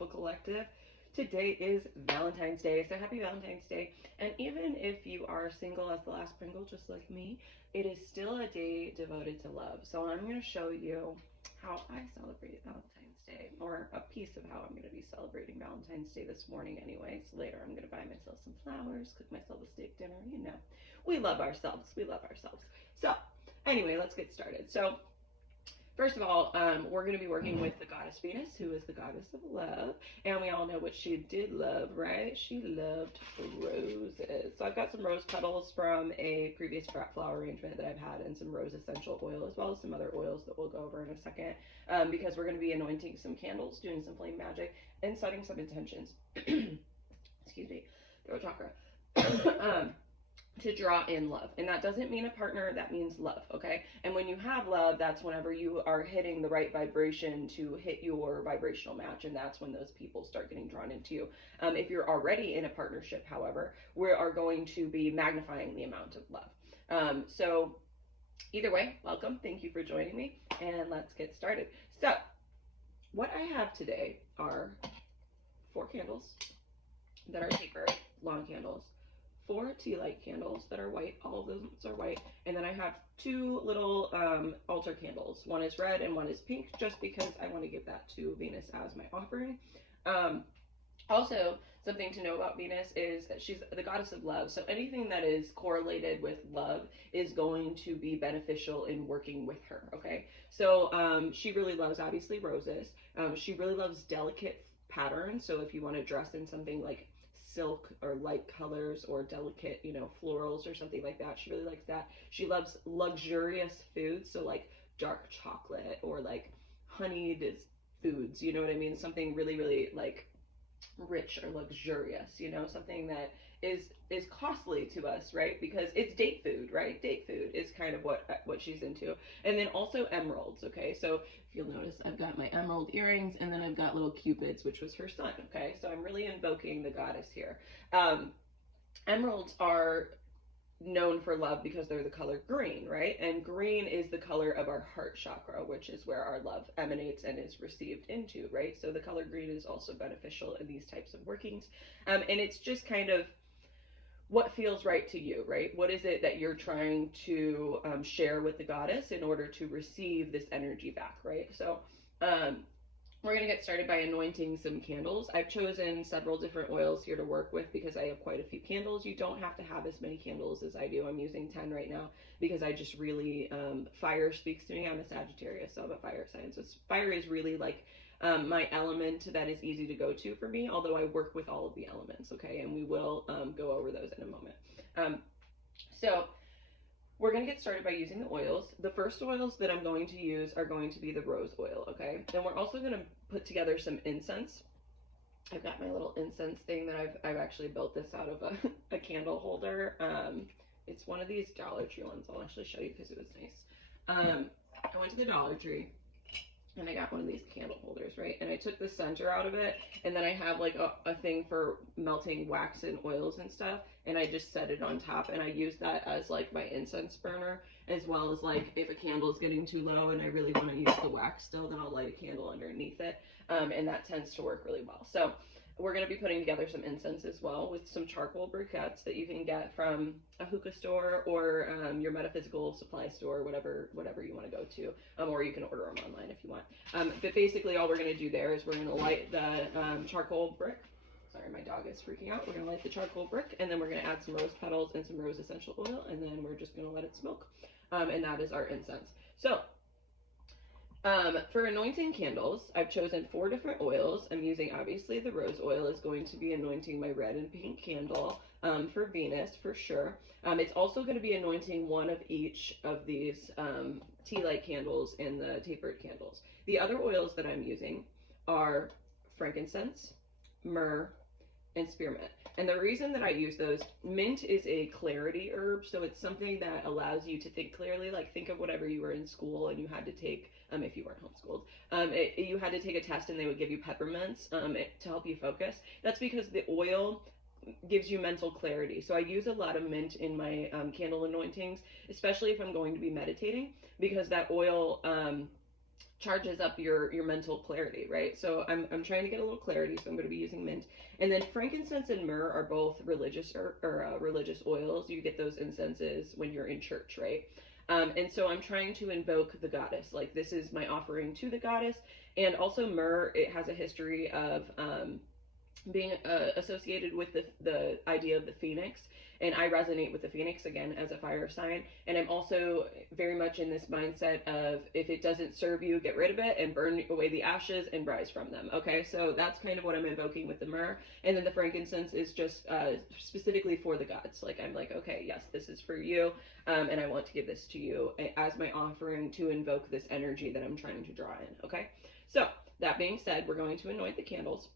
beautiful collective. Today is Valentine's Day, so happy Valentine's Day. And even if you are single as the last Pringle, just like me, it is still a day devoted to love. So I'm going to show you how I celebrate Valentine's Day, or a piece of how I'm going to be celebrating Valentine's Day this morning anyway. So later I'm going to buy myself some flowers, cook myself a steak dinner, you know. We love ourselves. We love ourselves. So anyway, let's get started. So first of all, we're going to be working with the goddess Venus, who is the goddess of love. And we all know what she did love, right? She loved roses. So I've got some rose petals from a previous flower arrangement that I've had, and some rose essential oil, as well as some other oils that we'll go over in a second, because we're going to be anointing some candles, doing some flame magic, and setting some intentions. Excuse me, throat chakra. To draw in love. And that doesn't mean a partner, that means love, okay? And when you have love, that's whenever you are hitting the right vibration to hit your vibrational match, and that's when those people start getting drawn into you. If you're already in a partnership, however, we are going to be magnifying the amount of love. So either way, welcome. Thank you for joining me, and let's get started. So what I have today are 4 candles that are tapered, long candles, 4 tea light candles that are white. All of those are white. And then I have 2 little altar candles. One is red and one is pink, just because I want to give that to Venus as my offering. Also, something to know about Venus is that she's the goddess of love. So anything that is correlated with love is going to be beneficial in working with her, okay? So she really loves, obviously, roses. She really loves delicate patterns. So if you want to dress in something like silk or light colors or delicate, you know, florals or something like that, she really likes that. She loves luxurious foods, so like dark chocolate or like honeyed foods, you know what I mean? Something really, really like rich or luxurious, you know, something that is costly to us, right? Because it's date food, right? Date food is kind of what she's into. And then also emeralds, okay? So if you'll notice, I've got my emerald earrings, and then I've got little cupids, which was her son, okay? So I'm really invoking the goddess here. Emeralds are known for love because they're the color green, right? And green is the color of our heart chakra, which is where our love emanates and is received into, right? So the color green is also beneficial in these types of workings. And it's just kind of what feels right to you, right? What is it that you're trying to share with the goddess in order to receive this energy back, right? So we're going to get started by anointing some candles. I've chosen several different oils here to work with because I have quite a few candles. You don't have to have as many candles as I do. I'm using 10 right now because I just really, fire speaks to me. I'm a Sagittarius, so I'm a fire sign. So fire is really like my element that is easy to go to for me, although I work with all of the elements, okay? And we will go over those in a moment. So we're going to get started by using the oils. The first oils that I'm going to use are going to be the rose oil, okay? And we're also going to put together some incense. I've got my little incense thing that I've actually built this out of a candle holder. It's one of these Dollar Tree ones. I'll actually show you because it was nice. I went to the Dollar Tree, and I got one of these candle holders, right? And I took the center out of it, and then I have like a thing for melting wax and oils and stuff, and I just set it on top, and I use that as like my incense burner, as well as like if a candle is getting too low and I really want to use the wax still, then I'll light a candle underneath it, and that tends to work really well. So we're going to be putting together some incense as well with some charcoal briquettes that you can get from a hookah store or your metaphysical supply store, whatever you want to go to, or you can order them online if you want. But basically all we're going to do there is we're going to light the charcoal brick. Sorry, my dog is freaking out. We're going to light the charcoal brick, and then we're going to add some rose petals and some rose essential oil, and then we're just going to let it smoke. And that is our incense. So for anointing candles, I've chosen 4 different oils. I'm using, obviously, the rose oil is going to be anointing my red and pink candle for Venus, for sure. It's also going to be anointing one of each of these tea light candles and the tapered candles. The other oils that I'm using are frankincense, myrrh, and spearmint. And the reason that I use those, mint is a clarity herb, so it's something that allows you to think clearly. Like, think of whatever you were in school and you had to take, if you weren't homeschooled, you had to take a test and they would give you peppermints to help you focus. That's because the oil gives you mental clarity. So I use a lot of mint in my candle anointings, especially if I'm going to be meditating, because that oil charges up your mental clarity, right? So I'm trying to get a little clarity, so I'm going to be using mint. And then frankincense and myrrh are both religious religious oils. You get those incenses when you're in church, right? And so I'm trying to invoke the goddess. Like, this is my offering to the goddess. And also myrrh, it has a history of being associated with the idea of the phoenix, and I resonate with the phoenix again as a fire sign. And I'm also very much in this mindset of, if it doesn't serve you, get rid of it and burn away the ashes and rise from them. Okay, so that's kind of what I'm invoking with the myrrh. And then the frankincense is just specifically for the gods. Like, I'm like, okay, yes, this is for you, and I want to give this to you as my offering to invoke this energy that I'm trying to draw in. Okay, so that being said, we're going to anoint the candles.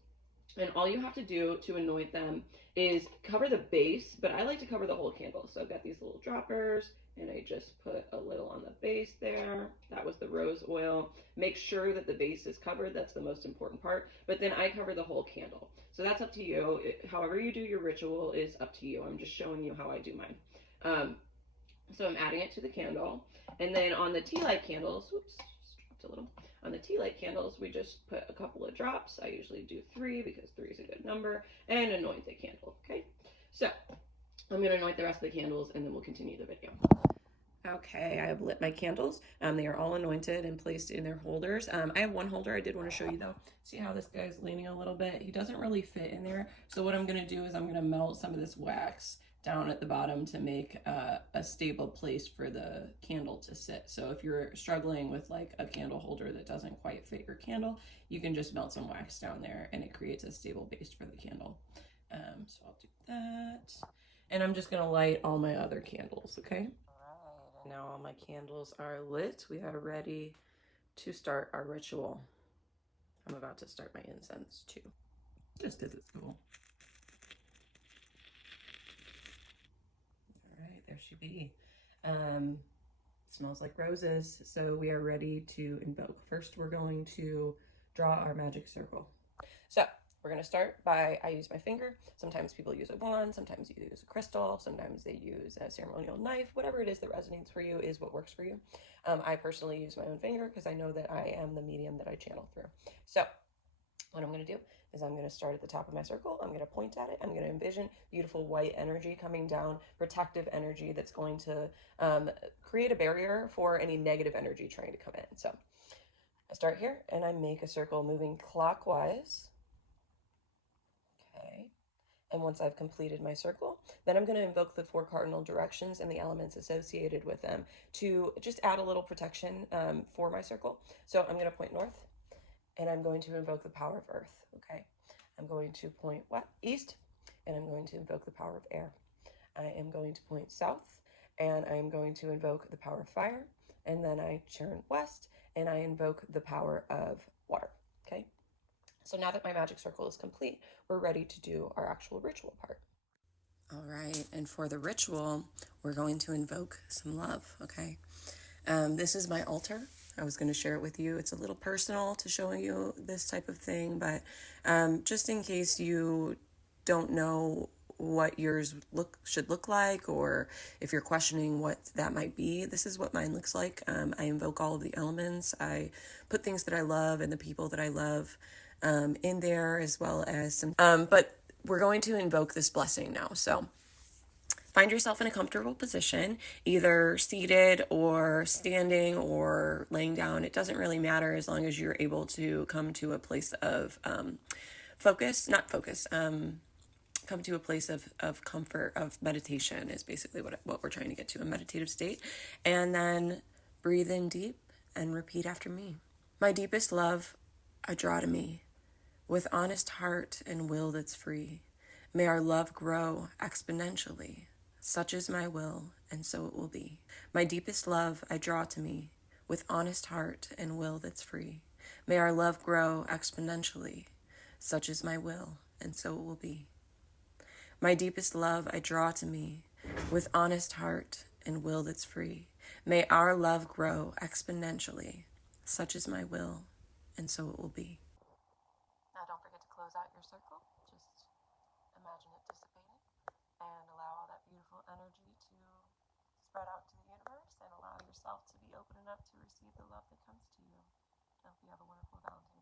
And all you have to do to anoint them is cover the base, but I like to cover the whole candle. So I've got these little droppers, and I just put a little on the base there. That was the rose oil. Make sure that the base is covered. That's the most important part. But then I cover the whole candle. So that's up to you. However you do your ritual is up to you. I'm just showing you how I do mine. So I'm adding it to the candle. And then on the tea light candles, whoops, just dropped a little. On the tea light candles, we just put a couple of drops. I usually do 3 because 3 is a good number, and anoint the candle. Okay, so I'm going to anoint the rest of the candles, and then we'll continue the video. Okay, I have lit my candles. They are all anointed and placed in their holders. I have one holder I did want to show you though. See how this guy's leaning a little bit? He doesn't really fit in there. So what I'm going to do is I'm going to melt some of this wax down at the bottom to make a stable place for the candle to sit. So if you're struggling with like a candle holder that doesn't quite fit your candle, you can just melt some wax down there and it creates a stable base for the candle. So I'll do that. And I'm just gonna light all my other candles, okay? All right, now all my candles are lit. We are ready to start our ritual. I'm about to start my incense too, just because it's cool. There she be. Smells like roses. So we are ready to invoke. First, we're going to draw our magic circle. So we're going to start by, I use my finger. Sometimes people use a wand. Sometimes you use a crystal. Sometimes they use a ceremonial knife. Whatever it is that resonates for you is what works for you. I personally use my own finger because I know that I am the medium that I channel through. So what I'm going to do is I'm going to start at the top of my circle. I'm going to point at it. I'm going to envision beautiful white energy coming down, protective energy that's going to create a barrier for any negative energy trying to come in. So I start here and I make a circle moving clockwise. Okay. And once I've completed my circle, then I'm going to invoke the 4 cardinal directions and the elements associated with them to just add a little protection for my circle. So I'm going to point north. And I'm going to invoke the power of earth, okay? I'm going to point east, and I'm going to invoke the power of air. I am going to point south, and I am going to invoke the power of fire. And then I turn west, and I invoke the power of water, okay? So now that my magic circle is complete, we're ready to do our actual ritual part. All right, and for the ritual, we're going to invoke some love, okay? This is my altar. I was going to share it with you. It's a little personal to show you this type of thing, but just in case you don't know what yours should look like, or if you're questioning what that might be, this is what mine looks like. I invoke all of the elements. I put things that I love and the people that I love in there, as well as some, but we're going to invoke this blessing now. So find yourself in a comfortable position, either seated or standing or laying down. It doesn't really matter as long as you're able to come to a place of come to a place of comfort, of meditation is basically what we're trying to get to, a meditative state. And then breathe in deep and repeat after me. My deepest love, I draw to me with honest heart and will that's free. May our love grow exponentially. Such is my will, and so it will be. My deepest love I draw to me, with honest heart and will that's free. May our love grow exponentially. Such is my will, and so it will be. My deepest love I draw to me, with honest heart and will that's free. May our love grow exponentially. Such is my will, and so it will be. Now don't forget to close out your circle. Just imagine it dissipating. And allow all that beautiful energy to spread out to the universe, and allow yourself to be open enough to receive the love that comes to you. hope you have a wonderful Valentine.